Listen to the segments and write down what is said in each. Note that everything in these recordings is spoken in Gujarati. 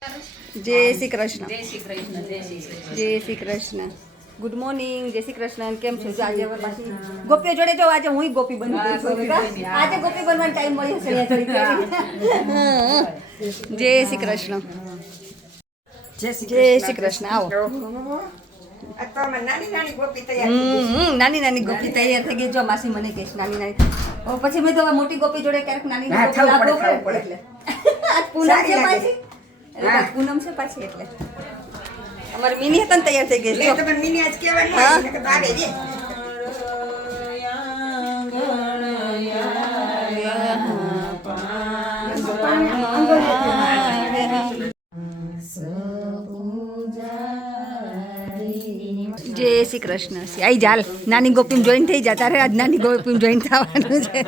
જય શ્રી કૃષ્ણ. જય શ્રી કૃષ્ણ. જય શ્રી કૃષ્ણ. જય શ્રી કૃષ્ણ. Good morning. જય શ્રી કૃષ્ણ. કેમ છો? જો આજે હવે પાછી ગોપીઓ જોડે જો આજે હું ગોપી બની ગઈ છું. આજે ગોપી બનવાનો ટાઈમ મળ્યો છે. જય શ્રી કૃષ્ણ. જય શ્રી કૃષ્ણ. આવો. નાની નાની ગોપી તૈયાર થઈ ગઈ. જો માસી મને કહેશ નાની નાની. પછી મેં તો મોટી ગોપી જોડે ક્યારેક નાની એટલે પૂનમ છે પાછી. પૂનમ છે પાછી એટલે અમારી મિની હતા ને તૈયાર થઈ ગઈ છે. તમે મિની આજ કહેવાની જય શ્રી કૃષ્ણ. આઈ જાલ નાની ગોપીમાં જોઈન થઈ જા. તારે આજ નાની ગોપીમાં જોઈન થવાનું છે.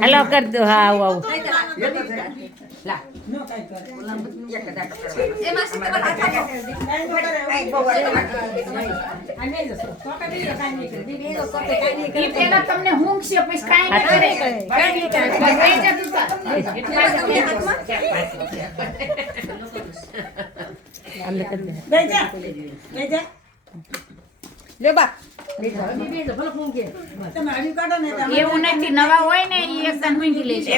હેલો કર દો. હા આવું આવું. તમને ઊંઘ છે પછી કાઈ લે બા એવું નથી. નવા હોય ને એ એકદમ ઊંઘી લે છે.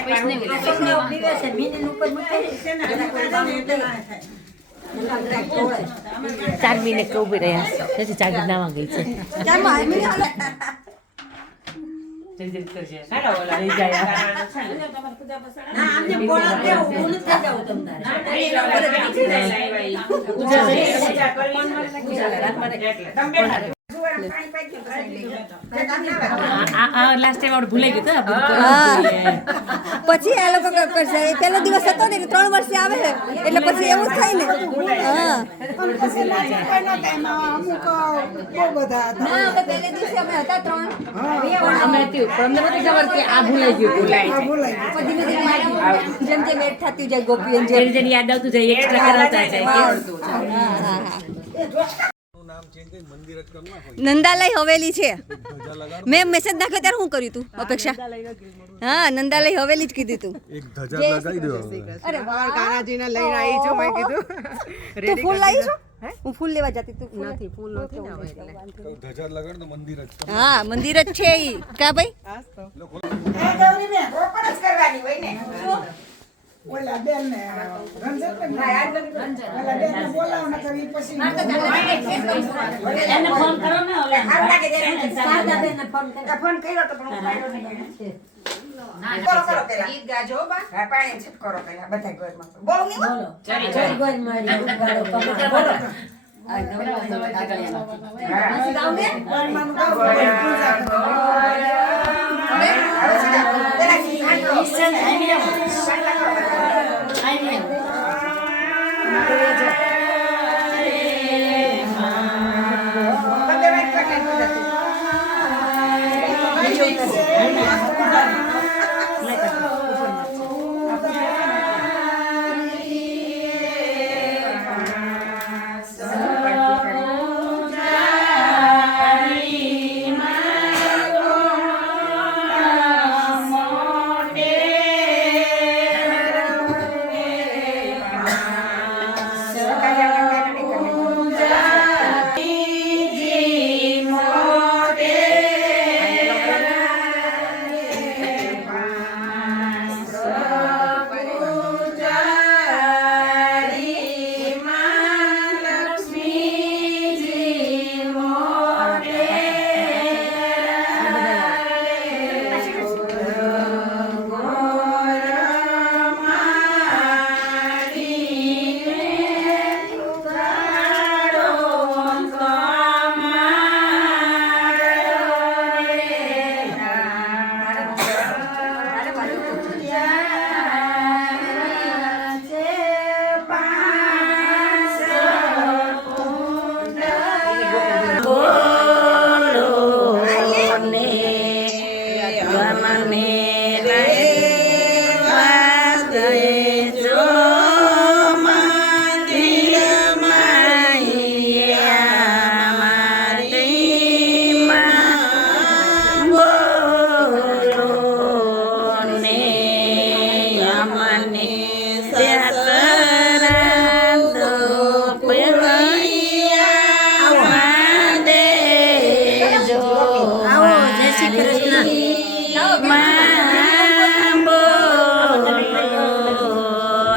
ચાર મિનિટ ઉભી રહ્યા પછી ચાર નાવા ગઈ છે. લાસ્ટ ટાઈમ આપણે ભૂલાઈ ગયું. પછી આ લોકો કરશે. પેલો દિવસ હતો ને 3 વર્ષે આવે એટલે પછી એવું થાય ને. હા ના પહેલે દિવસે અમે હતા 3 અમે તમને નથી ખબર કે આ ભૂલાઈ ગયું. પછી ધીમે ધીમે જેમ જેમ એડ થતી જાય ગોપીઓ જેમ જેમ યાદ આવતું જાય એક્સ્ટ્રા કરાવતા જાય. નંદાલય હવેલી છે. મેં મેસેજ નાખ્યો ત્યારે શું કર્યું તું અપેક્ષા? હા નંદાલય હવેલી જ કીધું તું. એક ધજા લગાવી દો. અરે વાહ કાનાજીને લઈને આવી છો મેં કીધું. તું ફૂલ લાવી છો? હું ફૂલ લેવા જતી. તું નથી ફૂલ નથી ને હવે એટલે ધજા લગાડ તો મંદિર જ. હા મંદિર જ છે ઈ. કા ભાઈ ગૌરી ને રોપણ જ કરવાની હોય ને. ઓલા બેન ને રંજન ને ઓલા બેન ને બોલાવ ન કરી પછી એને ફોન કરો ને. ઓલે હારું લાગે જરા શારદા બેન ને ફોન કર્યો તો પણ ઉપાડ્યો નહીં. કરો પેલા ગીત ગાજો બા. હા પાણી છટકરો પેલા બધા ઘરમાં બહુ નહીં બોલો. ચરી ગોન મારી ઉગાડો બોલો.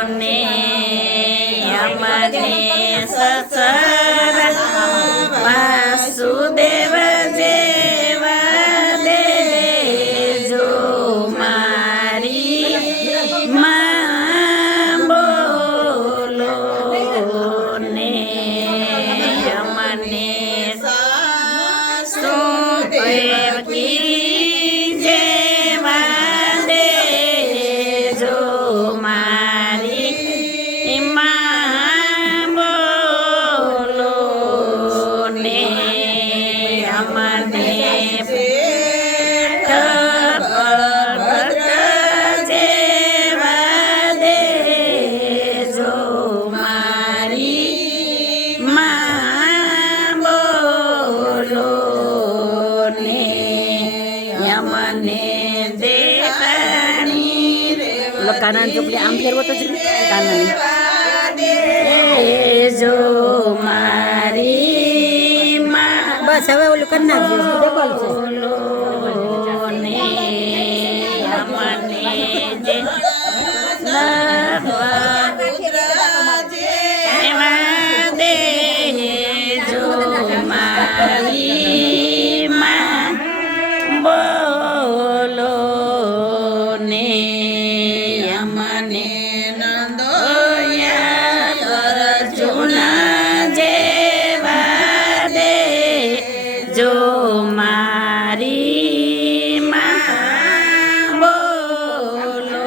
ને અમને સસરા વાસુદેવ જેવા દેજો મારી માં બોલો ને અમને સુખી જેવા દેજો મારી માં બોલો ને અમને જેવા દેજો મારી માં બોલો ને અમને દેખાણી કાના ચોપડી આમ ફેરવો તો કાનાની દેજો મારી માં બસ હવે ઓલું કરી નાખજો ડબલ છે ને અમને જે એવા દેજો મારી માં બોલો ને અમને નંદોયા જુના જેવા દેજો મારી માં બોલો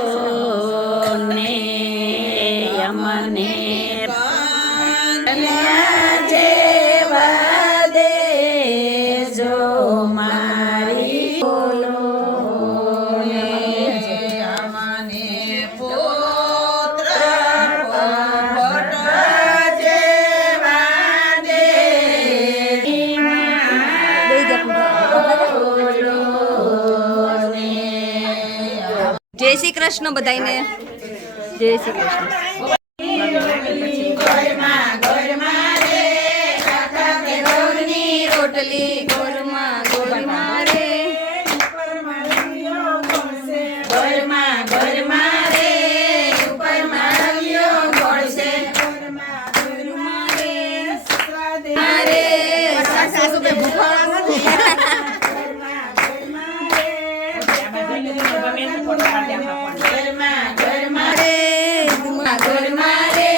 ને અમને જેવા દેજો મારી બોલો ને અમને પુત્ર જેવા દે જય શ્રી કૃષ્ણ બધાયને. જય શ્રી કૃષ્ણ. રોટલી ગોરમાં ગોળમાં રે ઘરમાં રે ઉપર માળિયો ગોળશે મારે સાસુ બે ભૂખા ઘરમાં રે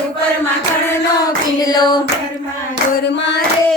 ઉપર માખણનો પીંડલો ઘરમાં રે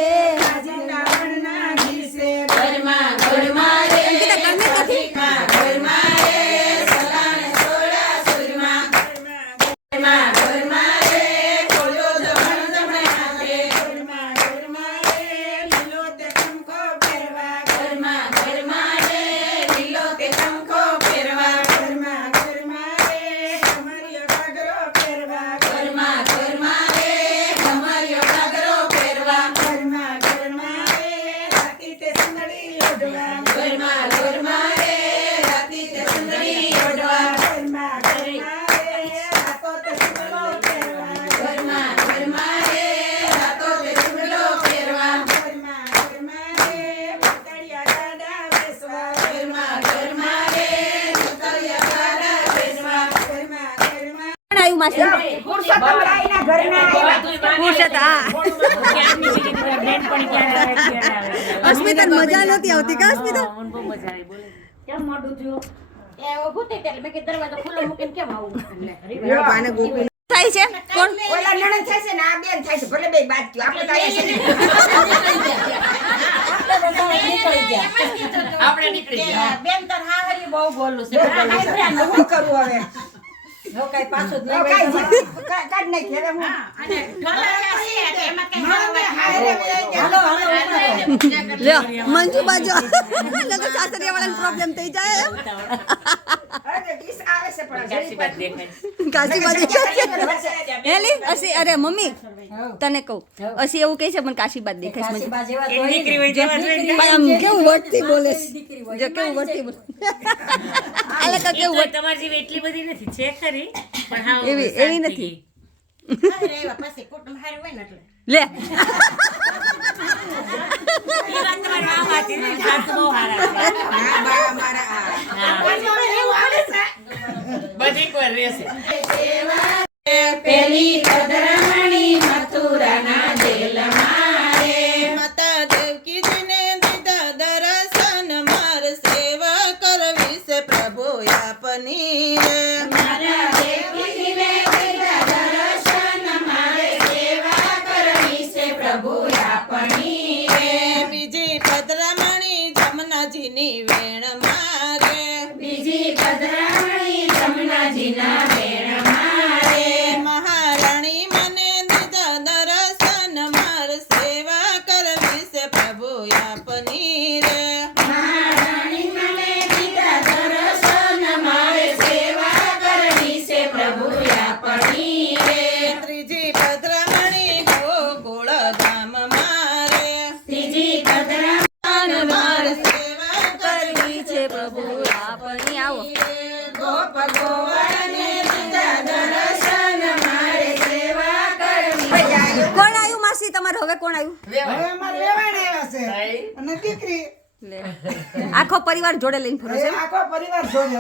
અસ્મિતા મજા નથી આવતી કા અસ્મિતા? કેમ મોડું થયું એ ઊભું થઈ એટલે મેં કે દરવાજો ખુલ્લો મૂકીને કેમ આવું પાને ગોપી થાય છે કોણ? ઓલા નણંદ થાય છે ને આ બેન થાય છે ભલે બે બાદ થયું આપણે તો આપણે નીકળી ગયા બેન તાર હાહરી બહુ બોલું છે શું કરવું હવે નો કાઈ પાછું જ કાઢ નાખી હવે હું અને ઢોલાયા છે એમાં કઈ હાલો લ્યો મંજુ બાજુ નકર સાસરિયા વાળાને પ્રોબ્લેમ થઈ જાય. અરે ડીશ આવે છે પણ કાશીબાદ દેખાય કાશી બાજુ એલી અસી અરે મમ્મી તને કહું અસી એવું કહે છે પણ કાશીબાદ દેખાય છે મંજુ. દીકરી હોય જેવા પણ આમ કેવું વટથી બોલે છે. જો કેવું વટથી બોલે આલે કા કેવું વટ તમારી જેવી એટલી બધી નથી છે ખરી પણ હા એવી નથી. પછી કુટુંબ હારું હોય ને એટલે લે એ વાત તમારી આ વાત છે સાસુ બહુ હારા છે હા બા મારા જમનાજીની વેણ મારે બીજી પધરામણી જમનાજીના વેણ મારે મહારાણી મને દીધા દર્શન માર સેવા કરવી છે પ્રભુ આપની રે મહારાણી મને દીધા દર્શન મારે સેવા કરવી છે પ્રભુ આપણી રે ત્રીજી પધરામણી ગોકુળ ધામ મારે ત્રીજી પધરામણી માર સેવા કરવી છે પ્રભુ આપની આવો ગોપ ગોવર્ધને દીધા દર્શન મારે સેવા કરવી કોણ આવ્યું માસી તમારે હવે કોણ આવ્યું હવે અમારે વેવાણ આવ્યા છે અને દીકરી લે આખો પરિવાર જોડે લઈને ફરો હવે છો આખો પરિવાર જોડે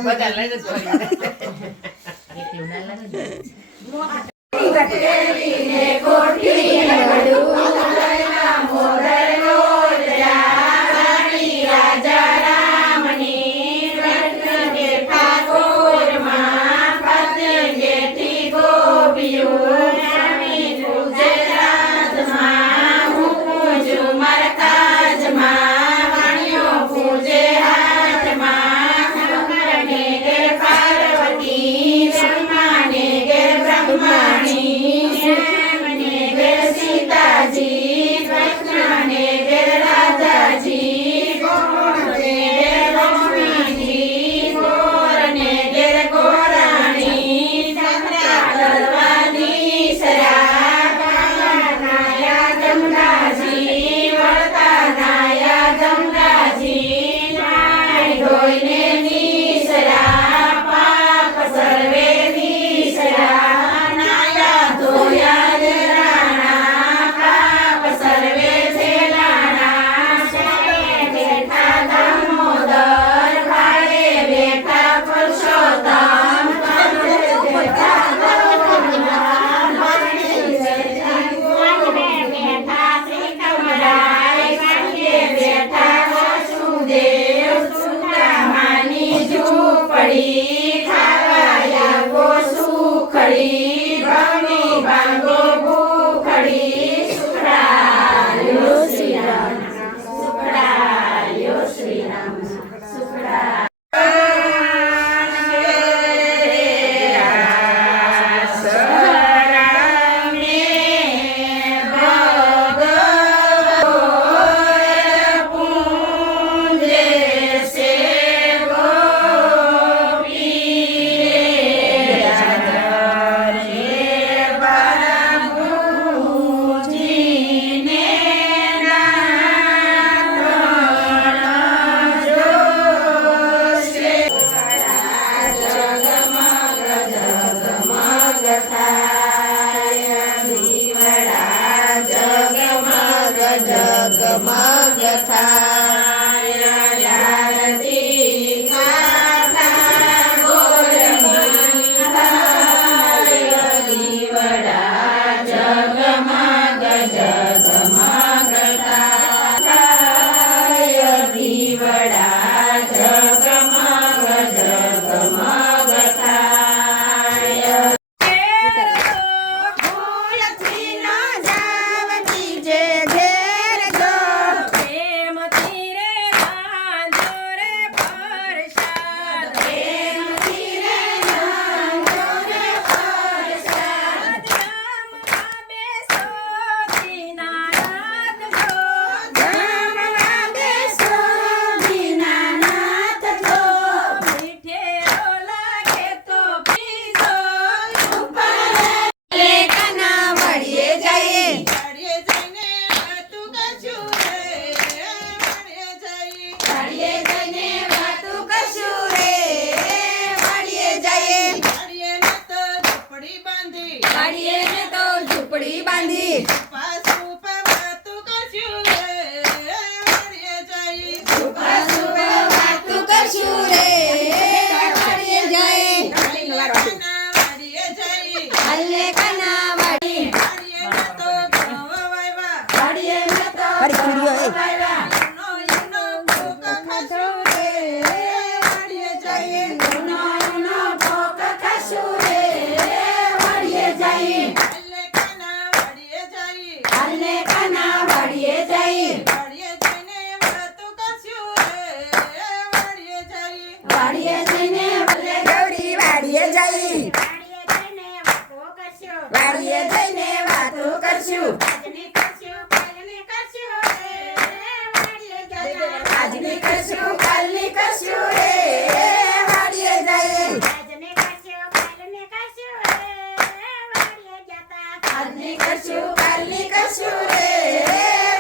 આજની કરશું કાલની કરશું રે વાડીએ જઈએ આજને કરશું કાલને કરશું રે વાડીએ જતા આજની કરશું કાલની કરશું રે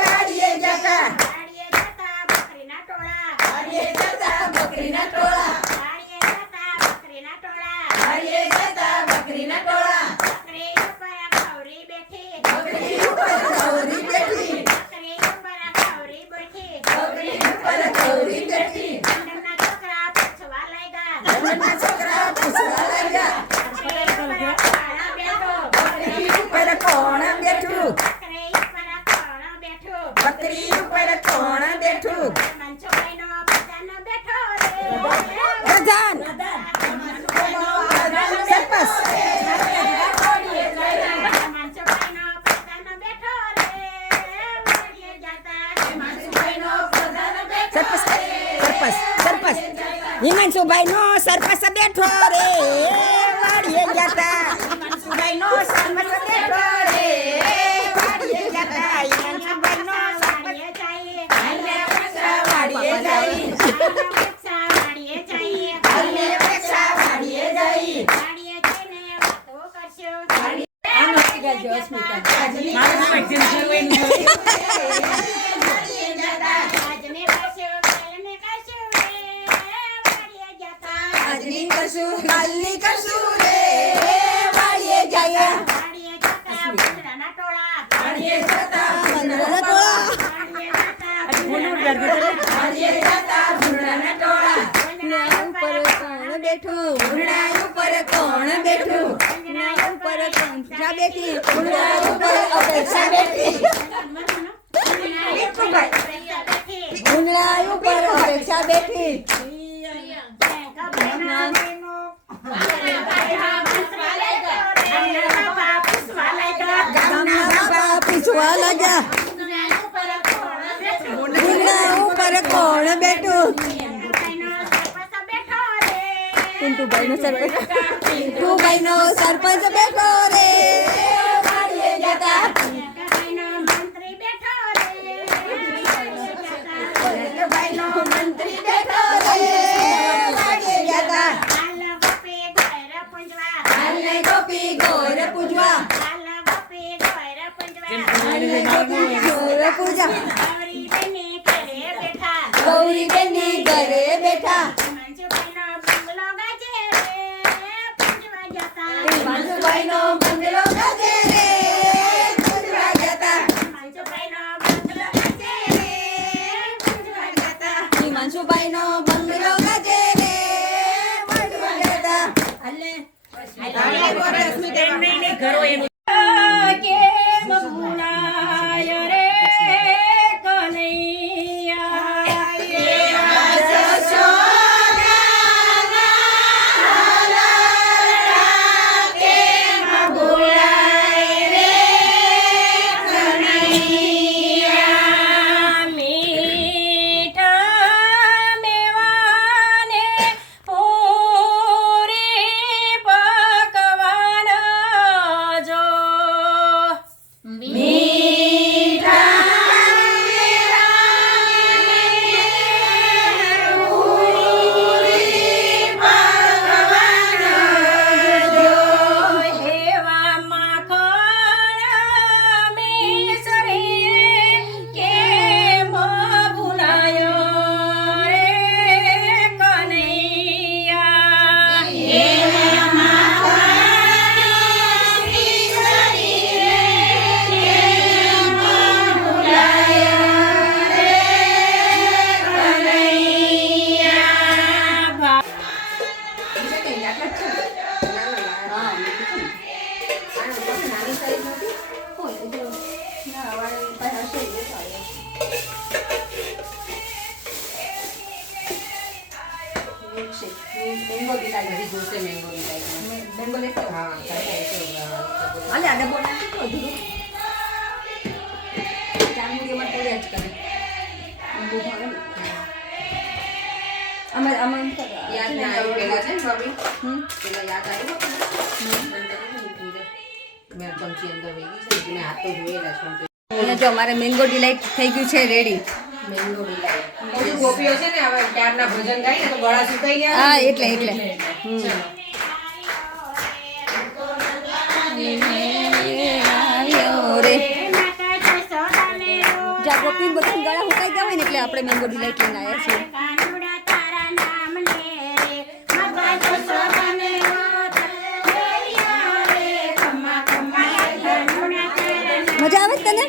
વાડીએ જતા વાડીએ જતા બકરીના ટોળા વાડીએ જતા બકરીના ટોળા વાડીએ જતા બકરીના ટોળા વાડીએ જતા બકરીના ટોળા બકરી ઉપર ગૌરી બેઠી બકરી ઉપર ગૌરી બેઠી બકરી ઉપર ગૌરી બેઠી બકરી ઉપર ગૌરી બેઠી ગંડમના છોકરા પૂછવા લાગ્યા નાના છોકરા પૂછવા લાગ્યા બકરી ઉપર કોણ બેઠો બકરી ઉપર કોણ બેઠું બકરી ઉપર કોણ બેઠું બકરી ઉપર કોણ બેઠું મનસુભાઈનો પ્રધાન બેઠો રે પ્રધાન સરપંચ મનસુભાઈનો પ્રધાન બેઠો રે વાડીએ જતા સરપંચ હિમાંશુભાઈ નો સરપંચ બેઠો રે વાડીએ જતા હિમાંશુભાઈ નો સરપંચ બેઠો રે વાડીએ જતા હિમાંશુભાઈ નો વાડીએ જઈએ વાડીએ જઈ વાડીએ જઈએ અલ્લે પૈસા વાડીએ જઈ વાડીએ જઈને વાતો કરશું આજને કરશું કાલને કરશું રે વાડીએ જતા આજની કરશું કાલની કરશું રે વાડીએ જઈએ વાડીએ જતા ભૂંડરાના ટોળા વાડીએ જતા બંદરના ટોળા વાડીએ જતા ભૂંડરાના ટોળા ઉપર કોણ બેઠું ભૂંડરા ઉપર કોણ બેઠું ઉપર કંઠા બેઠી ભૂંડરા ઉપર અપેક્ષા બેઠી ભૂંડરા ઉપર અપેક્ષા બેઠી ગામના બાપા પૂછવા લાગ્યા ભૂંડરા ઉપર કોણ બેઠું પિન્ટુભાઈ નો સરપંચ પિન્ટુભાઈ નો સરપંચ બેઠો રે વાડીએ જતા મંત્રી બેઠો રે પિન્ટુભાઈ નો મંત્રી બેઠો રે વાડીએ જતા હાલ ગોપી ઘર પૂંજવા હાલને ગોપી ગોર પૂજવા હાલ ગોપી ઘર પૂંજવા હાલને ગોપી ગોર પૂજા ગૌરી બેની ઘરે બેઠા ગૌરી બેનની ઘરે બેઠા મનસુભાઈનો બંગલો ગાજે રે પૂંજવા જતા હિમાંશુભાઈ નો બંગલો ગાજે રે પૂજવા જતા મનસુભાઈનો બંગલો ગાજે રે પૂંજવા જતા હિમાંશુભાઈ નો બંગલો ગાજે રે પૂજવા જતા અલ્લે કેમ ભૂલાય રે મીઠા મેવાને પૂરી પકવાન જો એવા માખણ મિસરી કેમ ભૂલાયો રે કનૈયા મેંગો લેતો હાલે આ ડબ્બો નાખી તો અધૂરું ચાંદીમાં તૈયાર જ કરે બહુ ભાવે ને. અમે અમે એમ કરો. યાદ ના આવ્યું પેલા છે ને ભાભી હમ. પેલા યાદ આવ્યું મેં ચમચી અંદર વેગી છે મેં હાથ તો ધોયેલા છે અહીંયા જો અમારે મેંગો ડિલાઇટ થઈ ગયું છે રેડી મેંગો ડિલાઈટ ગોપીઓ છે ને હવે ક્યારના ભજન ગાય ને તો ગળા સુકાઈ ગયા હા એટલે આવ્યો રે જા ગોપી બધા ગળા હુકાઈ ગયા હોય ને એટલે આપણે મેંગો ડિલાઈટ લઈને આવ્યા છીએ મજા આવે છે તને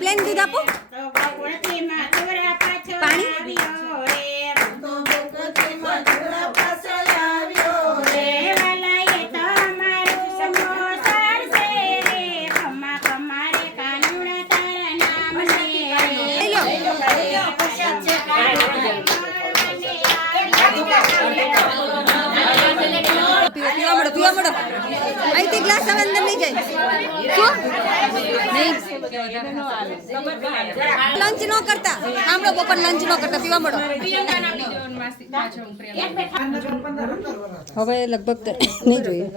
પ્લેન દૂધ આપો પાણી પીવા મળો અહીંથી ગ્લાસ હવે અંદર નહીં જાય શું નહીં લંચ ન કરતા સાંભળો બપોર લંચ ન કરતા પીવા મળો હવે લગભગ નહીં જોઈએ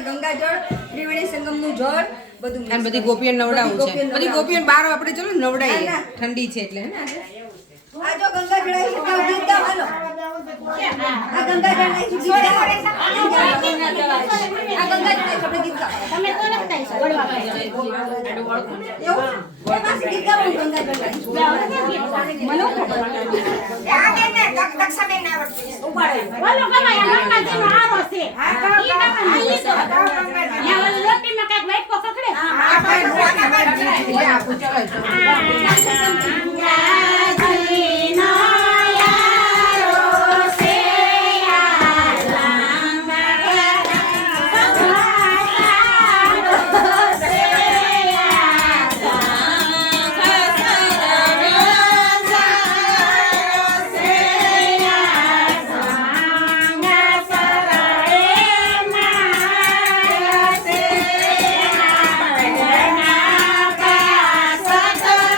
ગંગાજળ ત્રિવેણી સંગમનું જળ બધું અને બધી ગોપીઓ નવડાવું છે બધી ગોપીઓ બાર આપણે ચલો નવડાવીએ ઠંડી છે એટલે હે ને આજે આ જો ગંગાજળ આવી છે તો ગીત ગાઓ હાલો આ ગંગાજળ આવી છે ગીત ગાઓ આ ગંગાજળ આપણે ગીત ગાઓ તમે તો નથી થાય બોલવા એવું બસ ગીત ગાઓ ગંગાજળ આવી મનો દક્ષાબેન આવડતી ઉપાડે બોલો ગમાય ગંગાજીનો આરો છે ઈ ગમાય લોટીમાં કાક વાટકો પકડે એટલે આપું ચલો ગંગાજીનો સત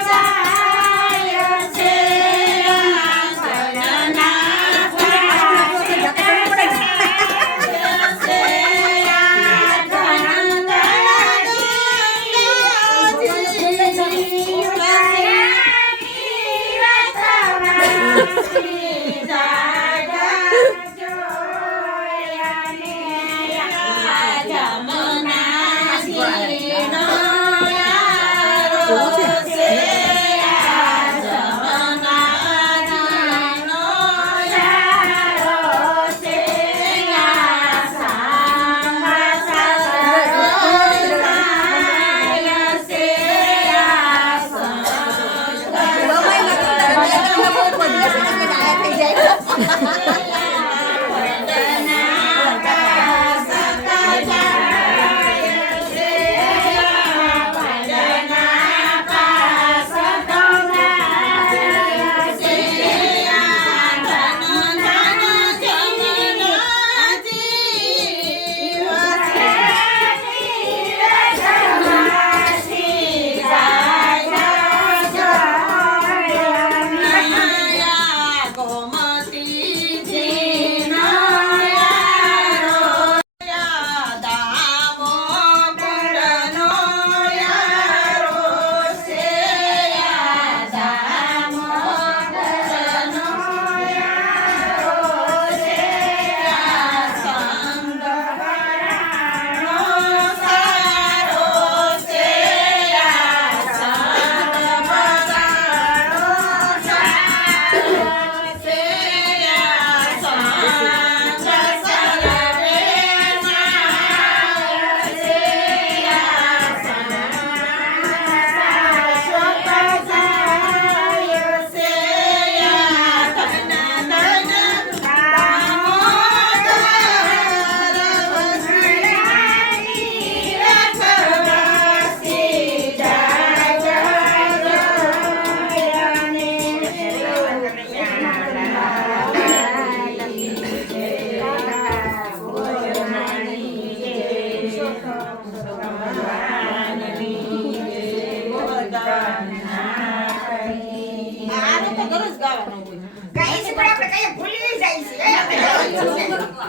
દરરોજ ગાવાનું હોય. ગાય છે પણ આપણે કઈ ભૂલી જાય છે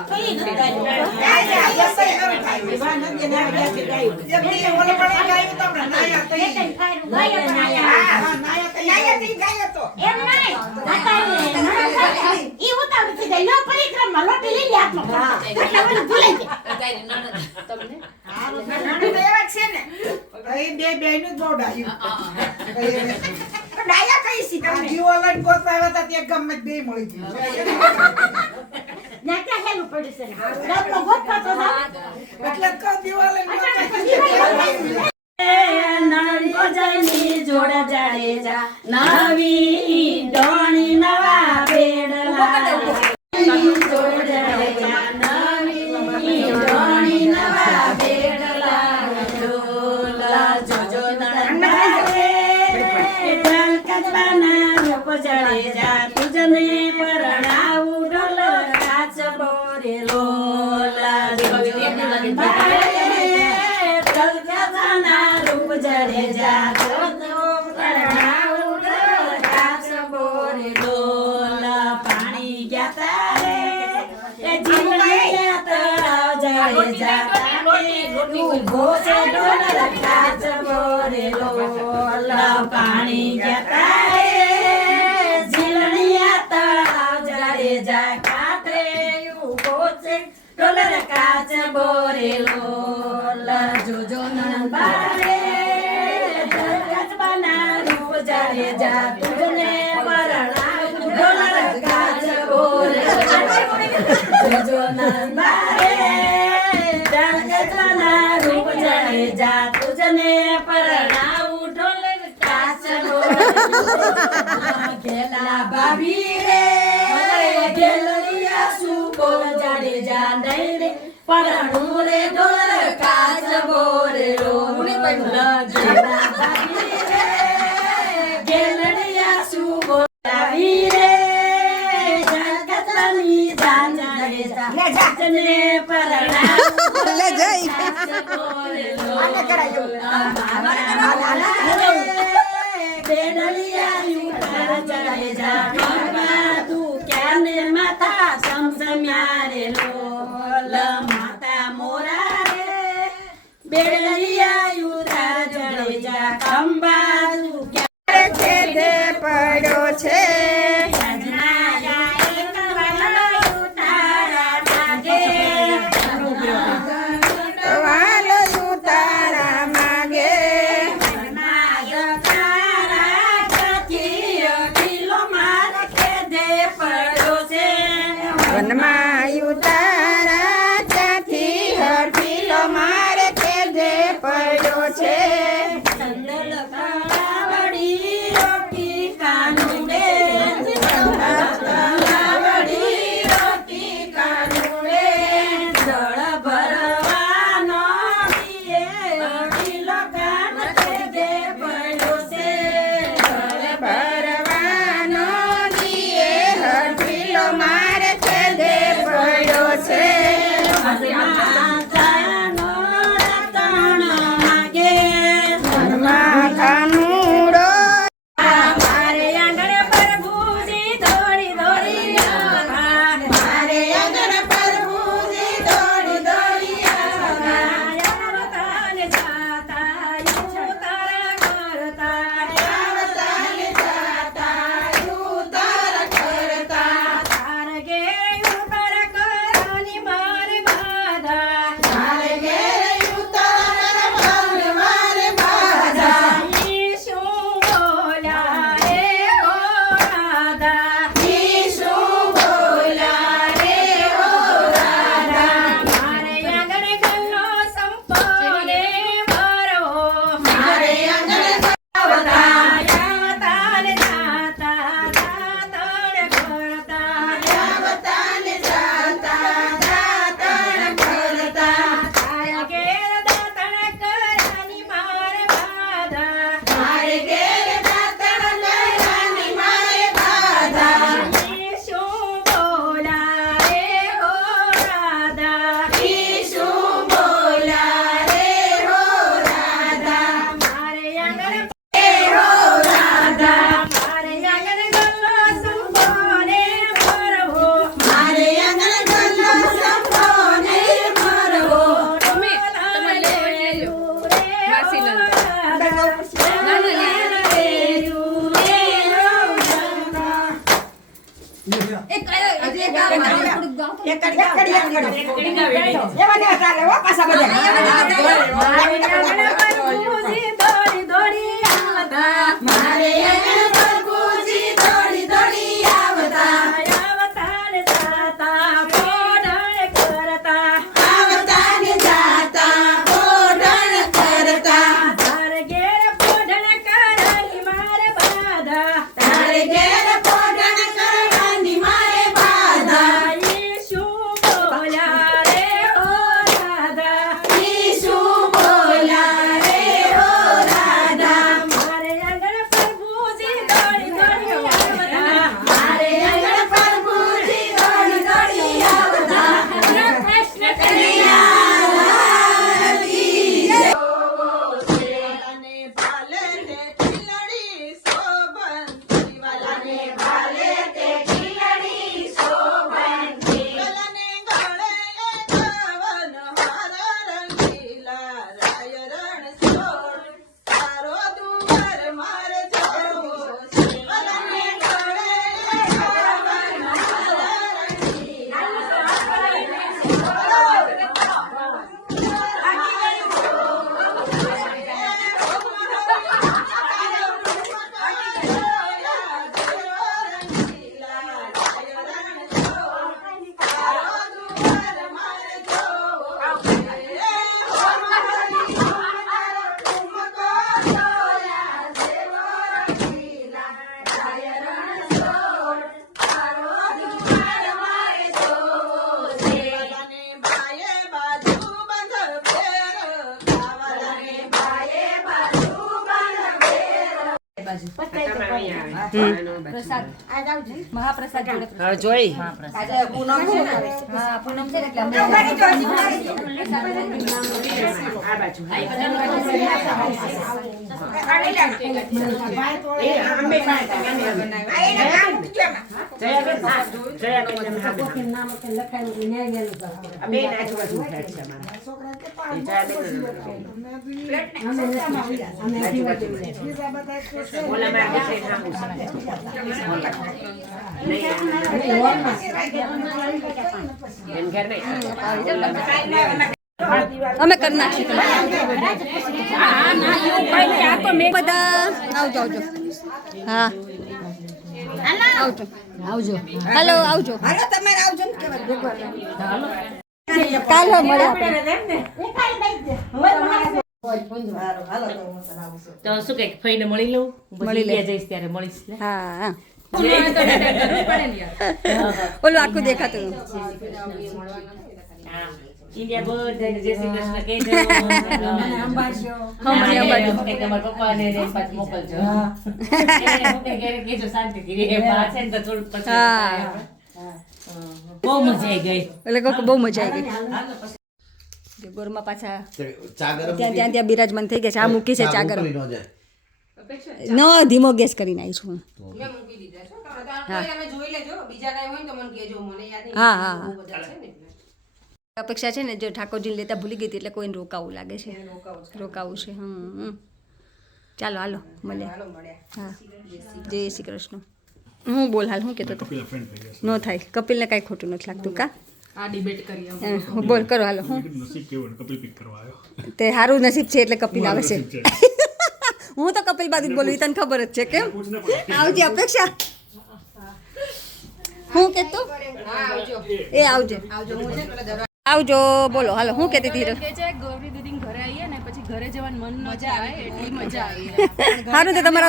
કઈ નથી ગાયું. બે ત્રણ ફાયરું ગાયું પણ આયા. એમ નહીં. ઈ ઉતાવળી થઈ જાય. લો પરિક્રમા લોટી લઈ લે હાથમાં. એટલે ઓલું ભૂલાઈ જાય. નાનું તો એવા જ છે ને ડાયા કઈ સી તમને ના ત્યાં હેલું પડ્યું છે ને. ડબલો ગોતવા તો જાવ. નવી ડોણી નવા પેડલા તુજને પરણાવું ઢોલ કાચ બોરે લોલા રૂપ જડે જા પરણાવું ઢોલ કાચ બોરે લોલા પાણી ગયા તારે એ જીવને તળાવ જડે જા ઉભો છે ઢોલ કાચ બોરે લોલા પાણી ગયા તારે જા કાતરે ઉભો છે ઢોલર કાચ બોરેલો જોજો નંબારે કાચબાના રૂપ જાડે જા તુજને પરણાવું ઢોલર કાચ બોરેલો જોજો નંબારે કાચબાના રૂપ જાડે જા તુજને પરણાવું ઢોલર કાચ બોરેલો ઘેલા ભાભી રે ગેલરિયા સુકો જાડે જા નહીં રે પરણું રે ઢોલ કાચ બોરેલો ગેલા ભાભી રે ગેલરિયા સુકો આવી રે જગતની જાન જાડે જા જને પરણાવું લે જઈ કાચ બોરેલો આને કરાયો બેડલિયા યુતા જાડે જા માતા સમસમ્યા રે લોલ માતા મોરા રે બેડલિયા યુતા જડે જા કંબાજુ ક્યારે છે દે પડ્યો છે વનમાં યુતા એવા ને ચાલે હો પાછા બધા મારે આંગણે પ્રભુજી દોડી દોડી આવતા મારે આંગણે પ્રભુજી દોડી દોડી આવતા ને જાતા પોઢણ કરતા આવતા ને જાતા પોઢણ કરતા તારે ઘેર પોઢણ કરવાની મારે બાધા તારે ઘેર પોઢણ કરવાની મારે બાધા ઈશુ બોલ્યા રે ઓ રાધા ઈશુ બોલ્યા રે ઓ રાધા મારે આંગણે પ્રભુજી દોડી દોડી આવતા મારે આંગણે પ્રભુજી દોડી દોડી આવતા કૃષ્ણ કનૈયા અને ભાલે તે ખીલડી શોભન વાલાને ભાલે તે ખીલડી શોભન ગલને ગળે એ કવન હાર રંગીલા રાય રણ છોડ તારો દુવર માર જોવો ગલને ગળે એ કવન હાર વાલાને ભાયે બાજુ બંધ ફેર વાલાને ભાયે બાજુ બંધ પ્રસાદ મહાપ્રસાદ જોડે હવે જોઈ આજે પૂનમ છે ને હા પૂનમ છે ને એટલે અમે અમે કરી નાખીશું બધા આવજો આવજો હા આવજો આવજો હેલો આવજો હાલો તમારે આવજો ને કેવા કાલે મળે આપણે તો શું કે ફઈને મળી લઉં મળી લે. જઈશ ત્યારે મળીશ લે. હા હા ઓલું આખું દેખાતું ઇન્ડિયા બધાને જય શ્રી કૃષ્ણ કહેજો. મને અંબાજો. કંઈક તમારા પપ્પાને ને પાછું મોકલજો. એને હું કંઈક એને કહેજો શાંતિથી રહે. બહાર છે ને તો થોડુંક પછી હા. બહુ મજા આવી ગઈ. એટલે કહું કે બહુ મજા આવી ગઈ ગોરમાં પાછા ત્યાં બિરાજમાન થઈ ગયા છે આ મૂકી છે ચાગર ન ધીમો ગેસ કરીને આવી છું મેં મૂકી દીધા છો તમે જોઈ લેજો બીજા કાંઈ હોય ને તો મને કહેજો મને યાદ નહીં હા, હા, બહુ બધા છે ને એટલે. અપેક્ષા છે ને જો ઠાકોરજીને લેતા ભૂલી ગઈ હતી એટલે કોઈને રોકાવું લાગે છે રોકાવું છે ચાલો હાલો મળે હા જય શ્રી કૃષ્ણ હું બોલ હાલ હું કહેતો હતો ન થાય કપિલને કાંઈ ખોટું નથી લાગતું કા આ ડિબેટ કરી અમે. બોલ કરો હાલો હું નસીબ કેવું ને કપિલ પિક કરવા આવ્યો તે સારું નસીબ છે એટલે કપિલ આવે છે હું તો કપિલ બાજુ જ બોલું ઈ તને ખબર જ છે કેમ આવજે અપેક્ષા હું કહેતો હા આવજો એ આવજે આવજો હું છે પેલા દરવાજા આવજો બોલો હાલો હું કહેતી હતી કે છે ગૌરી દીદી ઘરે આવીએ ને પછી ઘરે જવાનું મન ન થાય એટલી મજા આવી સારું તો તમારે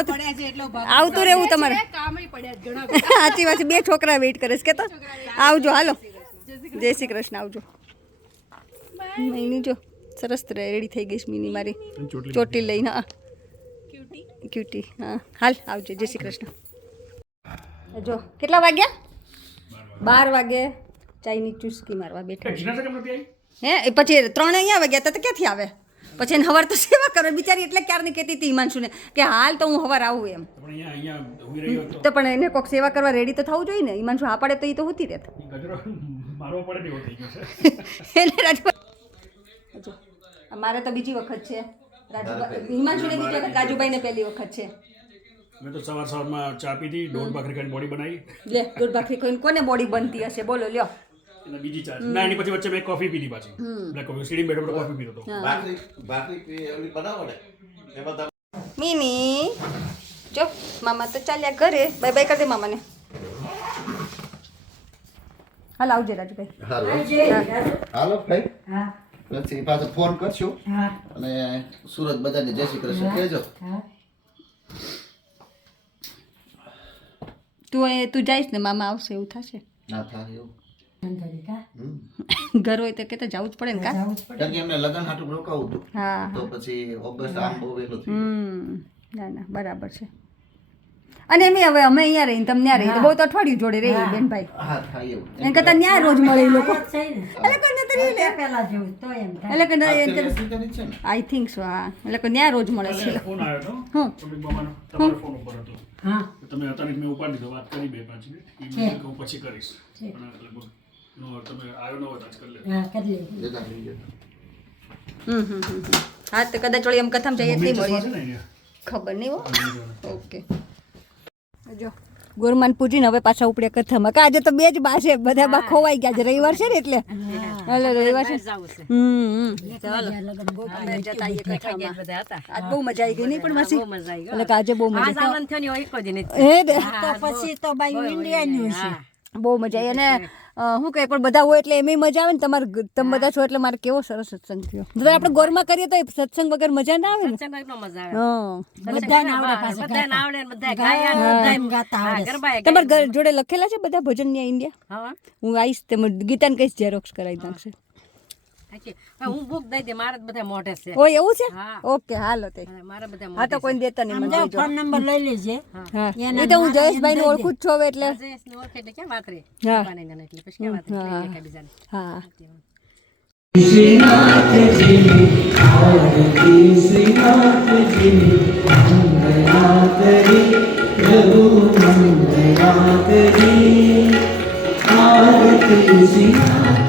આવતું રહેવું તમારે કામ પડ્યા જ ઘણા સાચી વાત છે, બે છોકરા વેઇટ કરે છે કે તો આવજો હાલો જય શ્રી કૃષ્ણ આવજો મહિની જો સરસ રેડી થઈ ગઈ છે મિની મારી ચોટી લઈને હા ક્યુટી હા હાલ આવજો જય શ્રી કૃષ્ણ જો કેટલા વાગ્યા 12 વાગે ચાઈની ચુસ્કી મારવા બેઠા હે એ પછી 3 અહીંયા વાગ્યા તો ક્યાંથી આવે પછી એને હવાર તો સેવા કરો બિચારી એટલે ક્યારની કહેતી હતી હિમાંશુને કે હાલ તો હું હવાર આવું એમ તો પણ એને કોઈક સેવા કરવા રેડી તો થવું જોઈએ ને હિમાંશુ હા પાડે તો એ તો હોતી રહેત એને રાજુ મારે તો બીજી વખત છે હિમાંશુને બીજી વખત રાજુભાઈને પહેલી વખત છે મેં તો સવારમાં ચા પીધી 2 ભાખરી ખાઈને બોડી બનાવી લે દૂધ ભાખરી કોઈને કોને બોડી બનતી હશે બોલો લ્યો અને બીજી ચા છે. ના એની પછી વચ્ચે મેં કોફી પીધી પાછી બ્લેક કોફી સીડી બેઠો કોફી પીતો હતો ભાખરી એવડી બનાવો ને એમાં તમે મિની જો મામા તો ચાલ્યા ઘરે બાય બાય કરી દે મામાને હાલ આવજે રાજુભાઈ હાલો હાલો ભાઈ હા પછી પાછો ફોન કરશું હા અને સુરત બધાને જય શ્રી કૃષ્ણ કહેજો હા તું જઈશ ને મામા આવશે એવું થશે ના થાય એવું અંધારી કા ઘર હોય તો કે તો જવું જ પડે ને કા જાવું જ પડે કારણ કે એમને લગ્ન હાટું રોકાવું હતું હા તો પછી ઓગસ્ટ આમ બહુ વહેલું થયું ના ના બરાબર છે અને એમ હવે અમે અહીંયા રહીને તમે ત્યાં રહી તો બહુ તો અઠવાડિયું જોડે રહી બેનભાઈ હા થાય એવું એને કરતા ન્યા રોજ મળે એ લોકો વાત છે ને એટલે કોઈ નથી રહ્યું ને પેલા જેવું તો એમ થાય એટલે કે આફ્રિકાની જ છે ને આઈ થિંક સો હા એટલે કે ન્યા રોજ મળે છે ફોન આવ્યો હમ. હતો તો મામાનો તમારો ફોન ઉપર હતો હા તમે અચાનક મેં ઉપાડી દીધો વાત કરી 2-5 મિનિટ એ હું પછી કરીશ અને લગભગ નો તમે આવ્યો ન હોય તો આજ કરી લે હા કરી લે જતા રહી જતા હા તો કદાચ વળી એમ કથામાં જઈએ નહીં ચશ્મા મળીએ છે ને અહીંયા ખબર નહીં હો ઓકે જો ગોરમાન પૂજીને હવે પાછા ઉપડ્યા કથામાં કે આજે તો બે જ બા છે બધા બા ખોવાઈ ગયા છે રવિવાર છે ને એટલે એટલે રવિવાર છે ચાલો અમે જતા આવીએ કથામાં આજ બહુ મજા આવી ગઈ નહીં પણ માસી એટલે કે આજે બહુ મજા હે દે તો પછી તો બાઈ ઇન્ડિયાનું છે બહુ મજા આવી અને શું કહે પણ બધા હોય એટલે એમ મજા આવે ને તમારે તમે બધા છો એટલે મારે કેવો સરસ સત્સંગ થયો જો આપણે ગોરમાં કરીએ તો સત્સંગ વગર મજા ના આવે ને હા બધાને આવડે પાછું ગાતા આવડે તમારા ઘર જોડે લખેલા છે બધા ભજન ન્યા ઇન્ડિયા હું આવીશ તમે ગીતાને કહીશ ઝેરોક્સ કરાવી નાખશે હું બુક દઈ દે મારે બધા મોઢે છે ઓય એવું છે ઓકે હાલો તે મારા બધા હા તો કોઈ દેતા નહીં મને દેજો. ફોન નંબર લઈ લેજે હા એ તો હું જયેશભાઈ ને ઓળખું જ છું હવે એટલે જયેશને ઓળખે એટલે ક્યાં વાત રે હા. પાણીને એટલે પછી ક્યાં વાત રે હા. એકબીજાને હા આરતી શ્રીનાથ